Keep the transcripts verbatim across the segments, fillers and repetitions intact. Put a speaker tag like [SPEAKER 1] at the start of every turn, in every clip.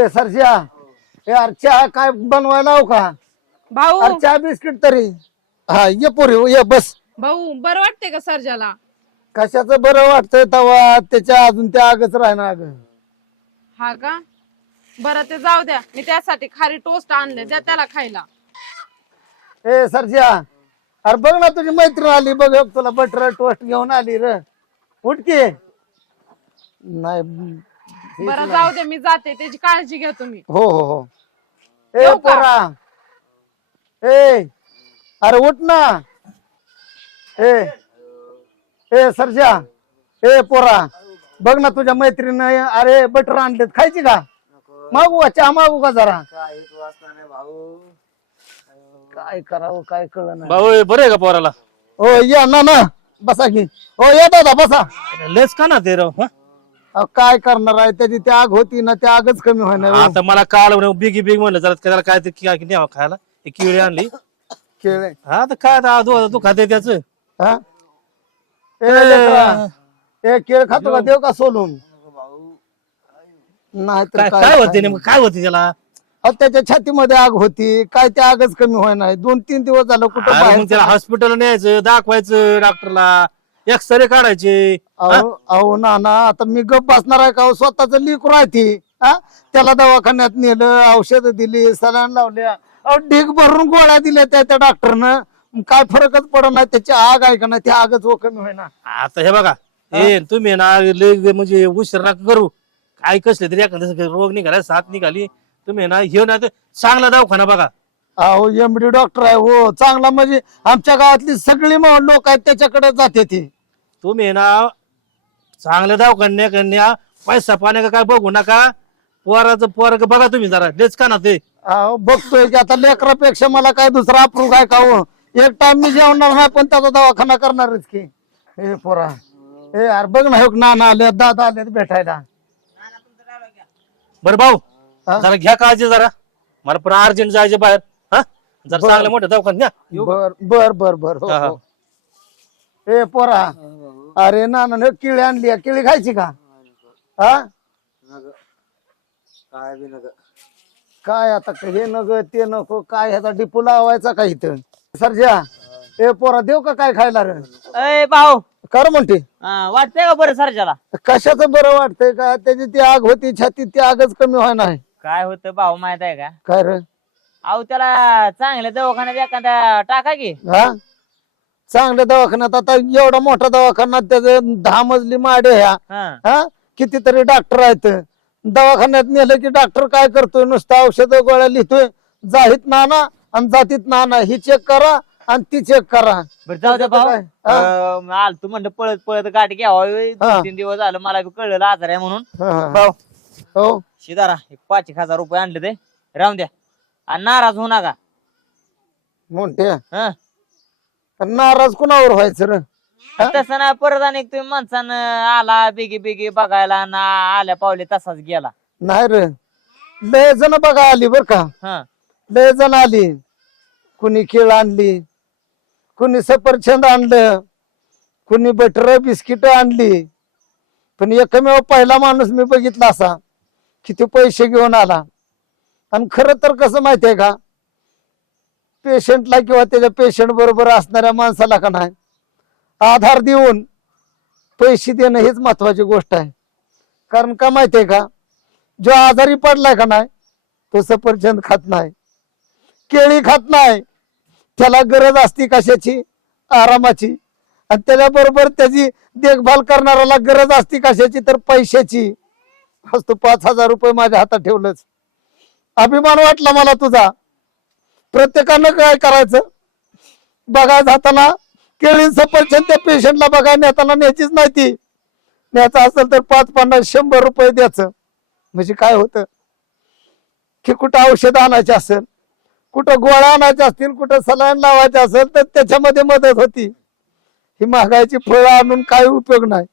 [SPEAKER 1] ए सरच्या ए अरे चहा काय बनवायला हो का
[SPEAKER 2] भाऊ
[SPEAKER 1] अरे चहा बिस्किट तरी हा ये पोरी ये बस
[SPEAKER 2] भाऊ बरं वाटतंय का सर्जाला?
[SPEAKER 1] कशाचं बरं वाटतंय तवा त्याच्या अजून त्या आगच राहणार अग
[SPEAKER 2] हा का? बरं ते जाऊ द्या, मी त्यासाठी खारी टोस्ट आणले, द्या त्याला खायला.
[SPEAKER 1] ए सरच्या अरे बघ ना तुझी मैत्रीण आली बघ तुला बटर टोस्ट घेऊन आली र उठकी नाही
[SPEAKER 2] बरं जाऊ दे, मी जाते, त्याची काळजी घ्या तुम्ही.
[SPEAKER 1] हो हो हो ए
[SPEAKER 2] येऊ का?
[SPEAKER 1] पोरा ए अरे उठ ना ए ए सरजा ए पोरा बघ ना तुझ्या मैत्रीनं अरे बटर आणलेत खायची का? मागू का चहा मागू का जरा? काय करावं काय कळलं नाही.
[SPEAKER 3] भाऊ बरं आहे का पोराला?
[SPEAKER 1] हो या ना ना बसा की हो या दादा बसा.
[SPEAKER 3] लेच का ना ते राव हं?
[SPEAKER 1] अहो, काय करणार आहे त्याची ती आग होती ना त्या आगच कमी होणार
[SPEAKER 3] आता मला काल बिगी बिग म्हणलं जरा त्याला काय ते क्या- किती हवं खायला एक किळी आणली.
[SPEAKER 1] खेळ
[SPEAKER 3] हा तर काय आता तू तू खाते त्याच
[SPEAKER 1] हा ए लेकरा, ए केळ खातो का देव का सोलून? नाही तर
[SPEAKER 3] काय काय होते नेमकं काय होते त्याला?
[SPEAKER 1] अहो, त्याच्या छातीमध्ये आग होती काय त्या आगच कमी होय नाही दोन तीन दिवस झालं कुठं
[SPEAKER 3] अरे
[SPEAKER 1] बाहेर
[SPEAKER 3] मग त्याला हॉस्पिटल न्यायचं दाखवायचं डॉक्टरला एक्सरे काढायचे.
[SPEAKER 1] अहो अहो ना ना आता मी गप बसणार आहे का? स्वतःच लीक राहते हा त्याला दवाखान्यात नेलं औषध दिली सलाईन लावल्या अहो ढीग भरून गोळ्या दिल्या त्या त्या डॉक्टरनं काय फरकच पडत नाही त्याची आग आहे का नाही त्या आगच वो कमी होईना.
[SPEAKER 3] आता हे बघा हे तुम्ही ना लय म्हणजे उशीर नका करू काय कसले तरी एखाद्या रोग निघाला साथ निघाली तुम्ही ना हे ना चांगला दवाखाना बघा.
[SPEAKER 1] अहो एमडी डॉक्टर आहे हो चांगला म्हणजे आमच्या गावातली सगळी लोक आहेत त्याच्याकडे जाते ती.
[SPEAKER 3] तुम्ही ना चांगल्या दवाखान्या कन्या पैसा पाण्या काय बघू नका पोराचं पोर बघा तुम्ही जरा लेच का ना ते.
[SPEAKER 1] अहो बघतोय की आता लेकरापेक्षा मला काय दुसरा अप्रूव आहे का हो? एक टाइम मी जेवणार नाही पण त्याचा दवाखाना करणारच की. हे पोरा हे यार बघ ना हो नाना आले दादा आले भेटायला.
[SPEAKER 3] बरं भाऊ
[SPEAKER 1] हा?
[SPEAKER 3] जरा घ्या काळजी जरा मला पण अर्जंट जायचे बाहेर हा जरा
[SPEAKER 1] बरं.
[SPEAKER 3] चांगल्या मोठ्या दवाखान्यात न्या.
[SPEAKER 1] बर बर बर बर हो,
[SPEAKER 3] हा, हा.
[SPEAKER 1] हो. ए पोरा अरे नाना किळी आणली आहे. किळी खायची का? हा काय आता हे नग ते नको काय ह्याचा डिपो लावायचा का इथं? सरजा ए पोरा देऊ का काय खायला रे?
[SPEAKER 4] अय भाऊ
[SPEAKER 1] कर म्हणते
[SPEAKER 4] हा, वाटतंय का बरं सर्जाला?
[SPEAKER 1] कशाचं बरं वाटतंय का? त्याची ती आग होती छातीत ती आगच कमी व्हाय नाही
[SPEAKER 4] काय होतं भाऊ माहित आहे का?
[SPEAKER 1] काय रे?
[SPEAKER 4] अहो त्याला चांगल्या दवाखान्यात एखादा टाका की.
[SPEAKER 1] हा चांगल्या दवाखान्यात आता एवढा मोठा दवाखाना त्याचं दहा मजली माडे ह्या
[SPEAKER 4] हा
[SPEAKER 1] हा कितीतरी डॉक्टर आहेत दवाखान्यात नेलं की डॉक्टर काय करतोय नुसतं औषध गोळ्या लिहितोय जाहीत नाना आणि जातीत नाना ही चेक करा आणि ती चेक करा.
[SPEAKER 4] बरं जाऊ दे भाऊ.
[SPEAKER 1] काय? हा?
[SPEAKER 4] अं, आल तू म्हणलं पळत पळत गाठी घ्यावा
[SPEAKER 1] हा.
[SPEAKER 4] दोन तीन दिवस झालं मला बी कळलं आजार आहे म्हणून.
[SPEAKER 1] हा, हा.
[SPEAKER 4] भाऊ
[SPEAKER 1] हो
[SPEAKER 4] शिदारा एक पाच एक हजार रुपये आणले ते राहून द्या आणि नाराज होऊ नका.
[SPEAKER 1] मोठे
[SPEAKER 4] हं
[SPEAKER 1] नाराज कुणावर व्हायचं रे? हा?
[SPEAKER 4] तसं ना परत आणि तुम्ही माणसानं आला बिगी बिगी बघायला ना आल्या पावले तसाच गेला.
[SPEAKER 1] नाही रे लय जण बघा आली बर का
[SPEAKER 4] हा
[SPEAKER 1] लय जण आली कुणी केळ आणली कुणी सफरचंद आणलं कुणी बटर बिस्किट आणली पण एकमेव पहिला माणूस मी बघितला असा किती पैसे घेऊन आला. आणि खरं तर कसं माहितीये का पेशंटला किंवा त्याच्या पेशंट बरोबर असणाऱ्या माणसाला का नाही आधार देऊन पैसे देणं हेच महत्वाची गोष्ट आहे. कारण का माहितीये का जो आजारी पडलाय का नाही तो सफरचंद खात नाही केळी खात नाही त्याला गरज असती कशाची आरामाची आणि त्याच्या बरोबर त्याची देखभाल करणाऱ्याला गरज असती कशाची तर पैशाची. आज तू पाच हजार रुपये माझ्या हातात ठेवलंच अभिमान वाटला मला तुझा. प्रत्येकानं काय करायचं बघायचं जाताना केळी सफरचंद त्या पेशंटला बघायला नेताना न्यायचीच नाही ती न्यायचं असेल तर पाच पन्नास शंभर रुपये द्यायचं. म्हणजे काय होतं की कुठं औषध आणायचे असेल कुठं गोळ्या आणायच्या असतील कुठं सलाईन लावायचे असेल तर त्याच्यामध्ये मदत होती. ही महागाईची फळं आणून काय उपयोग नाही.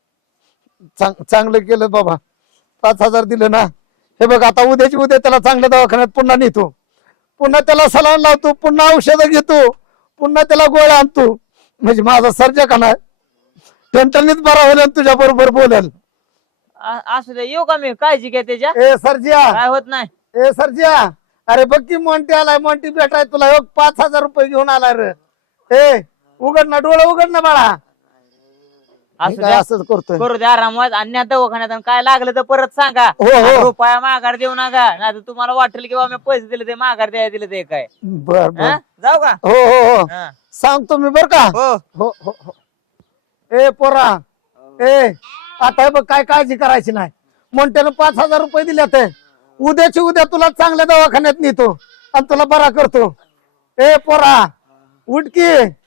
[SPEAKER 1] चांग चांगलं केलं बाबा पाच हजार दिलं ना. हे बघ आता उद्याची उद्या त्याला चांगल्या दवाखान्यात पुन्हा नेतो पुन्हा त्याला सलाईन लावतो पुन्हा औषधं घेतो पुन्हा त्याला गोळ्या आणतो. म्हणजे माझा सर्जा का नाही टणटणीत बरा होईल तुझ्या बरोबर बोलेल.
[SPEAKER 4] आ- असू दे येऊ का मी काळजी घ्या त्याच्या
[SPEAKER 1] ए सर्जिया
[SPEAKER 4] काय होत नाही
[SPEAKER 1] ए सर्जिया अरे बघ की मोंटी आलाय मोंटी भेटाय तुला ह्यो पाच हजार रुपये घेऊन आलाय रे ए उघड ना डोळं उघड ना बाळा मी
[SPEAKER 4] असू
[SPEAKER 1] काय
[SPEAKER 4] द्या
[SPEAKER 1] असंच करतोय
[SPEAKER 4] करू द्या आरामात आणि दवाखान्यात आणि काय लागलं तर परत सांगा
[SPEAKER 1] हो, हो.
[SPEAKER 4] आणि रुपया माघार देऊ नका नाही तर तुम्हाला वाटेल की बा मी पैसे दिले ते माघार द्यायला दिले ते काय
[SPEAKER 1] बर बर
[SPEAKER 4] हा? जाऊ का
[SPEAKER 1] हो हो हो
[SPEAKER 4] हा.
[SPEAKER 1] सांगतो मी बर का
[SPEAKER 4] हो
[SPEAKER 1] हो हो हो ए पोरा ए आता हे बघ काय काळजी करायची नाही मोंट्यानं पाच हजार रुपये दिले ते उद्याची उद्या तुला चांगल्या दवाखान्यात नेतो आणि तुला बरा करतो ए पोरा उठ की